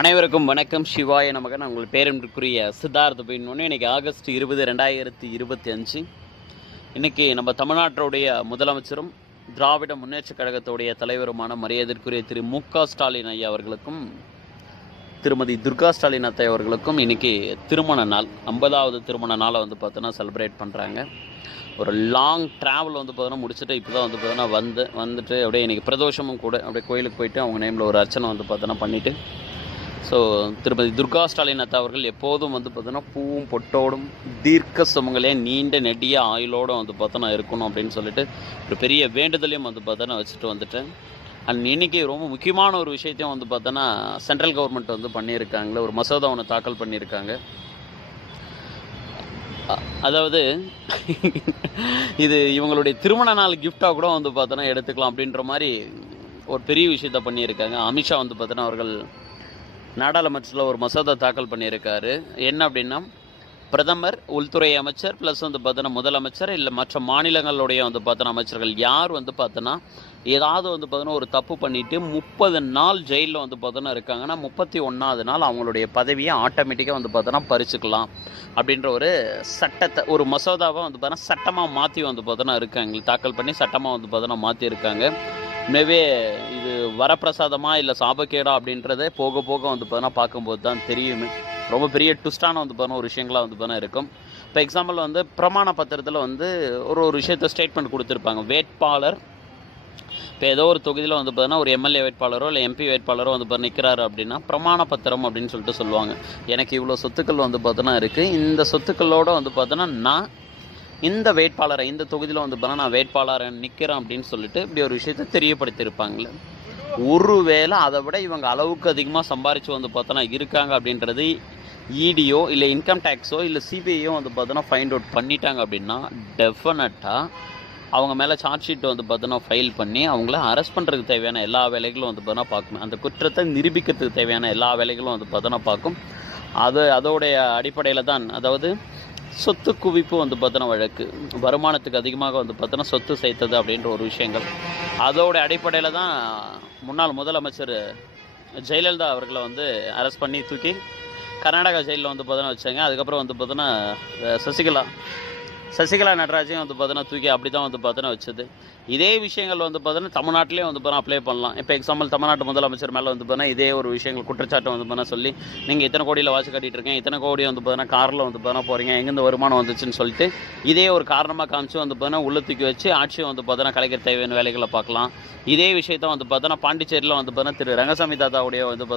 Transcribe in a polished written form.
அனைவருக்கும் வணக்கம். சிவாய நமக. நான் உங்கள் பேரன்பிற்குரிய சித்தார்த்த பையன். இன்றைக்கி ஆகஸ்ட் 20, 2025. இன்றைக்கி நம்ம தமிழ்நாட்டுடைய முதலமைச்சரும் திராவிட முன்னேற்றக் கழகத்துடைய தலைவருமான மரியாதைக்குரிய திரு மு.க. ஸ்டாலின் ஐயா அவர்களுக்கும் திருமதி துர்கா ஸ்டாலின் அத்தை அவர்களுக்கும் இன்றைக்கி திருமண நாள், 50வது திருமண நாளை பார்த்தோன்னா செலிப்ரேட் பண்ணுறாங்க. ஒரு லாங் ட்ராவல் பார்த்தோன்னா முடிச்சுட்டு இப்போ தான் பார்த்தோன்னா வந்துட்டு அப்படியே இன்றைக்கி பிரதோஷமும் கூட அப்படியே கோயிலுக்கு போயிட்டு அவங்க நேமில் ஒரு அர்ச்சனை பார்த்தோன்னா பண்ணிவிட்டு, ஸோ திருமதி துர்கா ஸ்டாலின் அத்தா அவர்கள் எப்போதும் பார்த்தோன்னா பூவும் பொட்டோடும் தீர்க்க சுமங்களே நீண்ட நெடிய ஆயுளோடும் பார்த்தோன்னா இருக்கணும் அப்படின்னு சொல்லிட்டு ஒரு பெரிய வேண்டுதலையும் பார்த்தோன்னா வச்சுட்டு வந்துட்டேன். அண்ட் இன்றைக்கி ரொம்ப முக்கியமான ஒரு விஷயத்தையும் பார்த்தோன்னா சென்ட்ரல் கவர்மெண்ட் பண்ணியிருக்காங்களே, ஒரு மசோதா ஒன்று தாக்கல் பண்ணியிருக்காங்க. அதாவது இது இவங்களுடைய திருமண நாள் கிஃப்டாக கூட பார்த்தோன்னா எடுத்துக்கலாம் அப்படின்ற மாதிரி ஒரு பெரிய விஷயத்த பண்ணியிருக்காங்க. அமித்ஷா பார்த்தோன்னா அவர்கள் நாடாளுமன்றத்தில் ஒரு மசோதா தாக்கல் பண்ணியிருக்காரு. என்ன அப்படின்னா, பிரதமர், உள்துறை அமைச்சர் ப்ளஸ் பார்த்தோன்னா முதலமைச்சர் இல்லை மற்ற மாநிலங்களுடைய பார்த்தோன்னா அமைச்சர்கள் யார் பார்த்தோன்னா ஏதாவது பார்த்தோன்னா ஒரு தப்பு பண்ணிவிட்டு 30 நாள் ஜெயிலில் பார்த்தோன்னா இருக்காங்கன்னா 31வது நாள் அவங்களுடைய பதவியை ஆட்டோமேட்டிக்காக பார்த்தோன்னா பறிச்சுக்கலாம் அப்படின்ற ஒரு சட்டத்தை, ஒரு மசோதாவை பார்த்தோன்னா சட்டமாக மாற்றி பார்த்தோன்னா இருக்காங்க. தாக்கல் பண்ணி சட்டமாக பார்த்தோன்னா மாற்றிருக்காங்க. உண்மையே இது வரப்பிரசாதமா இல்லை சாபக்கேடா அப்படின்றத போக போக பார்த்தோன்னா பார்க்கும்போது தான் தெரியுமே. ரொம்ப பெரிய ட்விஸ்டான பார்த்தோன்னா ஒரு விஷயங்களாக பார்த்தோன்னா இருக்கும். இப்போ எக்ஸாம்பிள் பிரமாண பத்திரத்தில் ஒரு விஷயத்தை ஸ்டேட்மெண்ட் கொடுத்துருப்பாங்க. வேட்பாளர் இப்போ ஏதோ ஒரு தொகுதியில் பார்த்தோன்னா ஒரு எம்எல்ஏ வேட்பாளரோ இல்லை எம்பி வேட்பாளரோ நிற்கிறாரு அப்படின்னா பிரமாண பத்திரம் அப்படின்னு சொல்லிட்டு சொல்லுவாங்க. எனக்கு இவ்வளோ சொத்துக்கள் பார்த்தோன்னா இருக்குது, இந்த சொத்துக்களோடு பார்த்தோன்னா நான் இந்த வேட்பாளரை இந்த தொகுதியில் பார்த்தோன்னா நான் வேட்பாளரை நிற்கிறேன் அப்படின்னு சொல்லிட்டு இப்படி ஒரு விஷயத்தை தெரியப்படுத்தியிருப்பாங்களே. ஒருவேளை அதை விட இவங்க அளவுக்கு அதிகமாக சம்பாரித்து பார்த்தோன்னா இருக்காங்க அப்படின்றது இடியோ இல்லை இன்கம் டேக்ஸோ இல்லை சிபிஐயோ பார்த்தோன்னா ஃபைண்ட் அவுட் பண்ணிட்டாங்க அப்படின்னா டெஃபினட்டாக அவங்க மேலே சார்ஜ் ஷீட் பார்த்தோன்னா ஃபைல் பண்ணி அவங்கள அரெஸ்ட் பண்ணுறதுக்கு தேவையான எல்லா வேலைகளும் பார்த்தோன்னா பார்க்கணும். அந்த குற்றத்தை நிரூபிக்கிறதுக்கு தேவையான எல்லா வேலைகளும் பார்த்தோன்னா பார்க்கும். அதோடைய அடிப்படையில் தான், அதாவது சொத்து குவிப்பு பார்த்தோன்னா வழக்கு, வருமானத்துக்கு அதிகமாக பார்த்தோன்னா சொத்து சேர்த்தது அப்படின்ற ஒரு விஷயங்கள், அதோட அடிப்படையில் தான் முன்னாள் முதலமைச்சர் ஜெயலலிதா அவர்களை அரெஸ்ட் பண்ணி தூக்கி கர்நாடகா ஜெயிலில் பார்த்தோன்னா வச்சாங்க. அதுக்கப்புறம் பார்த்தோன்னா சசிகலா நடராஜையும் பார்த்தோன்னா தூக்கி அப்படி தான் பார்த்தோன்னா வச்சது. இதே விஷயங்கள் பார்த்தோன்னா தமிழ்நாட்டிலே பார்த்தோன்னா அப்ளை பண்ணலாம். இப்போ எக்ஸாம்பிள் தமிழ்நாட்டு முதலமைச்சர் மேலே பார்த்தோன்னா இதே ஒரு விஷயங்கள் குற்றச்சாட்டு பார்த்தோன்னா சொல்லி நீங்கள் இத்தனை கோடியில் வாட்ச் கட்டிகிட்டு இருக்கேன், இத்தனை கோடி பார்த்தோன்னா காரில் பார்த்தோன்னா போகிறீங்க, எங்கேருந்து வருமானம் வந்துச்சுன்னு சொல்லிட்டு இதே ஒரு காரணமாக காமிச்சு பார்த்தோன்னா உள்ள தூக்கி வச்சு ஆட்சியை பார்த்தோன்னா கலைக்கிற தேவையான வேலைகளை பார்க்கலாம். இதே விஷயத்தை பார்த்தோன்னா பாண்டிச்சேரியில் பார்த்தோன்னா திரு ரங்கசாமி தாத்தாவுடைய பார்த்தோன்னா